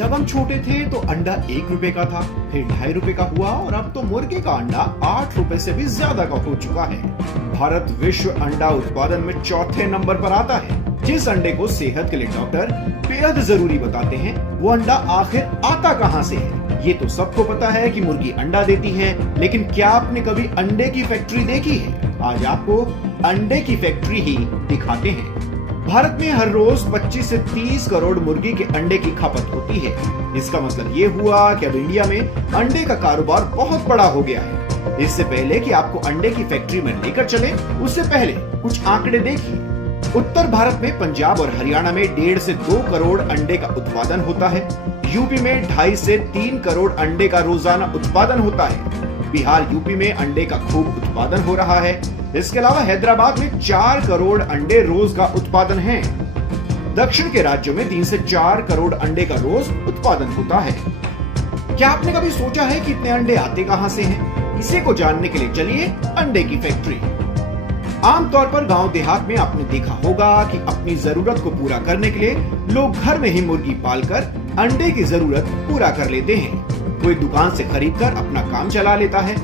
जब हम छोटे थे तो अंडा 1 रुपए का था, फिर 2.5 रुपए का हुआ और अब तो मुर्गे का अंडा 8 रुपए से भी ज्यादा का हो चुका है। भारत विश्व अंडा उत्पादन में चौथे नंबर पर आता है। जिस अंडे को सेहत के लिए डॉक्टर बेहद जरूरी बताते हैं, वो अंडा आखिर आता कहां से है? ये तो सबको पता है कि मुर्गी अंडा देती है, लेकिन क्या आपने कभी अंडे की फैक्ट्री देखी है? आज आपको अंडे की फैक्ट्री ही दिखाते हैं। भारत में हर रोज 25 से 30 करोड़ मुर्गी के अंडे की खपत होती है। इसका मतलब ये हुआ कि अब इंडिया में अंडे का कारोबार बहुत बड़ा हो गया है। इससे पहले कि आपको अंडे की फैक्ट्री में लेकर चले, उससे पहले कुछ आंकड़े देखिए। उत्तर भारत में पंजाब और हरियाणा में 1.5 से 2 करोड़ अंडे का उत्पादन होता है। यूपी में 2.5 से 3 करोड़ अंडे का रोजाना उत्पादन होता है। बिहार यूपी में अंडे का खूब उत्पादन हो रहा है। इसके अलावा हैदराबाद में 4 करोड़ अंडे रोज का उत्पादन है। दक्षिण के राज्यों में 3 से 4 करोड़ अंडे का रोज उत्पादन होता है। क्या आपने कभी सोचा है कि इतने अंडे आते कहां से हैं? इसी को जानने के लिए चलिए अंडे की फैक्ट्री। आमतौर पर गांव देहात में आपने देखा होगा कि अपनी जरूरत को पूरा करने के लिए लोग घर में ही मुर्गी पालकर अंडे की जरूरत पूरा कर लेते हैं। कोई दुकान से खरीदकर अपना काम चला लेता है,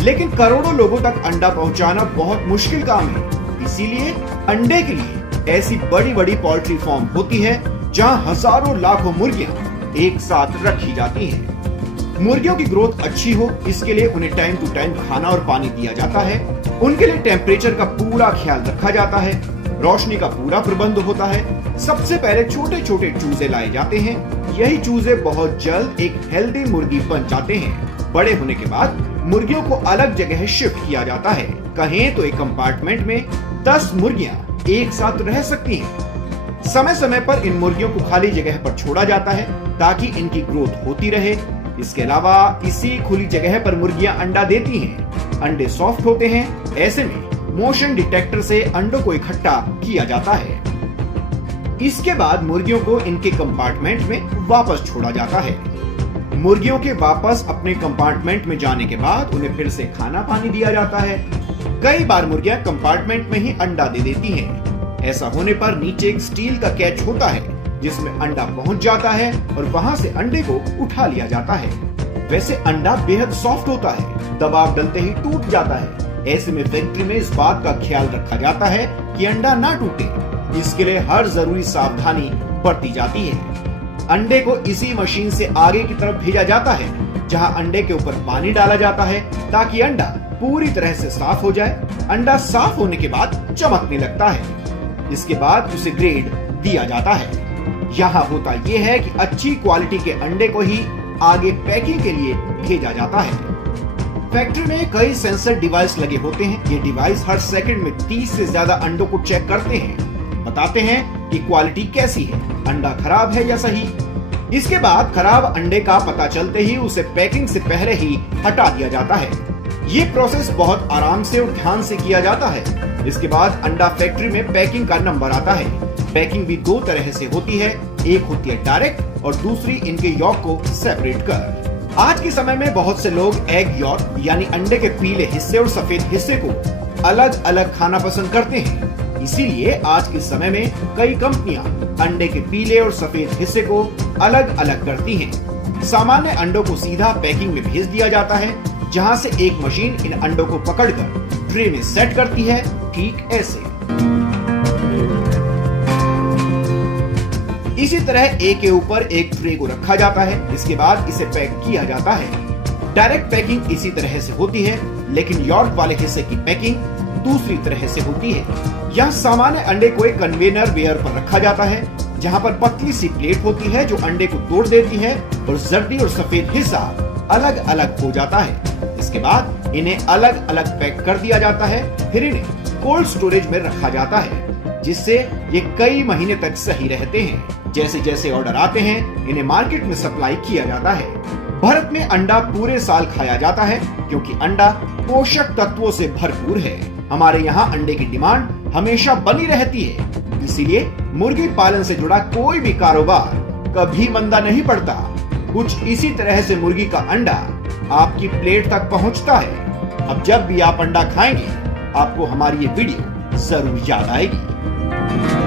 लेकिन करोड़ों लोगों तक अंडा पहुंचाना बहुत मुश्किल काम है। इसीलिए अंडे के लिए ऐसी बड़ी बड़ी पोल्ट्री फार्म होती है जहां हजारों लाखों मुर्गियां एक साथ रखी जाती हैं। मुर्गियों की ग्रोथ अच्छी हो, इसके लिए उन्हें टाइम टू टाइम खाना और पानी दिया जाता है। उनके लिए टेम्परेचर का पूरा ख्याल रखा जाता है। रोशनी का पूरा प्रबंध होता है। सबसे पहले छोटे छोटे चूजे लाए जाते हैं। यही चूजे बहुत जल्द एक हेल्दी मुर्गी बन जाते हैं। बड़े होने के बाद मुर्गियों को अलग जगह शिफ्ट किया जाता है। कहें तो एक कंपार्टमेंट में 10 मुर्गियां एक साथ रह सकती हैं। समय समय पर इन मुर्गियों को खाली जगह पर छोड़ा जाता है ताकि इनकी ग्रोथ होती रहे। इसके अलावा इसी खुली जगह पर मुर्गियां अंडा देती हैं। अंडे सॉफ्ट होते हैं। ऐसे में मोशन डिटेक्टर से अंडों को इकट्ठा किया जाता है। इसके बाद मुर्गियों को इनके कंपार्टमेंट में वापस छोड़ा जाता है। मुर्गियों के वापस अपने कंपार्टमेंट में जाने के बाद उन्हें फिर से खाना पानी दिया जाता है। कई बार मुर्गियां कंपार्टमेंट में ही अंडा दे देती हैं। ऐसा होने पर नीचे एक स्टील का कैच होता है जिसमें अंडा पहुंच जाता है और वहां से अंडे को उठा लिया जाता है। वैसे अंडा बेहद सॉफ्ट होता है, दबाव डलते ही टूट जाता है। ऐसे में फैक्ट्री में इस बात का ख्याल रखा जाता है कि अंडा ना टूटे। इसके लिए हर जरूरी सावधानी बरती जाती है। अंडे को इसी मशीन से आगे की तरफ भेजा जाता है जहां अंडे के ऊपर पानी डाला जाता है ताकि अंडा पूरी तरह से साफ हो जाए। अंडा साफ होने के बाद चमकने लगता है। इसके बाद उसे ग्रेड दिया जाता है। यहाँ होता यह है कि अच्छी क्वालिटी के अंडे को ही आगे पैकिंग के लिए भेजा जाता है। फैक्ट्री में कई सेंसर डिवाइस लगे होते हैं। ये डिवाइस हर सेकंड में 30 से ज्यादा अंडों को चेक करते हैं, बताते हैं कि क्वालिटी कैसी है, अंडा खराब है या सही। इसके बाद खराब अंडे का पता चलते ही उसे पैकिंग से पहले ही हटा दिया जाता है। ये प्रोसेस बहुत आराम से और ध्यान से किया जाता है। इसके बाद अंडा फैक्ट्री में पैकिंग का नंबर आता है। पैकिंग भी 2 तरह से होती है, एक होती है डायरेक्ट और दूसरी इनके यॉक को सेपरेट कर। आज के समय में बहुत से लोग एग यॉक यानी अंडे के पीले हिस्से और सफेद हिस्से को अलग अलग खाना पसंद करते हैं। इसीलिए आज के समय में कई कंपनियां अंडे के पीले और सफेद हिस्से को अलग अलग करती हैं। सामान्य अंडों को सीधा पैकिंग में भेज दिया जाता है, जहां से एक मशीन इन अंडों को पकड़कर ट्रे में सेट करती है, ठीक ऐसे। इसी तरह एक के ऊपर एक ट्रे को रखा जाता है। इसके बाद इसे पैक किया जाता है। डायरेक्ट पैकिंग इसी तरह से होती है, लेकिन यॉर्क वाले हिस्से की पैकिंग दूसरी तरह से होती है। यहाँ सामान्य अंडे को एक कन्वेयर वेयर पर रखा जाता है, जहाँ पर पतली सी प्लेट होती है जो अंडे को तोड़ देती है और जर्दी और सफेद हिस्सा अलग अलग हो जाता है। इसके बाद इन्हें अलग अलग पैक कर दिया जाता है। फिर इन्हें कोल्ड स्टोरेज में रखा जाता है, जिससे ये कई महीने तक सही रहते हैं। जैसे जैसे ऑर्डर आते हैं, इन्हें मार्केट में सप्लाई किया जाता है। भारत में अंडा पूरे साल खाया जाता है क्योंकि अंडा पोषक तत्वों से भरपूर है। हमारे यहाँ अंडे की डिमांड हमेशा बनी रहती है। इसीलिए मुर्गी पालन से जुड़ा कोई भी कारोबार कभी मंदा नहीं पड़ता। कुछ इसी तरह से मुर्गी का अंडा आपकी प्लेट तक पहुँचता है। अब जब भी आप अंडा खाएंगे, आपको हमारी ये वीडियो जरूर याद आएगी।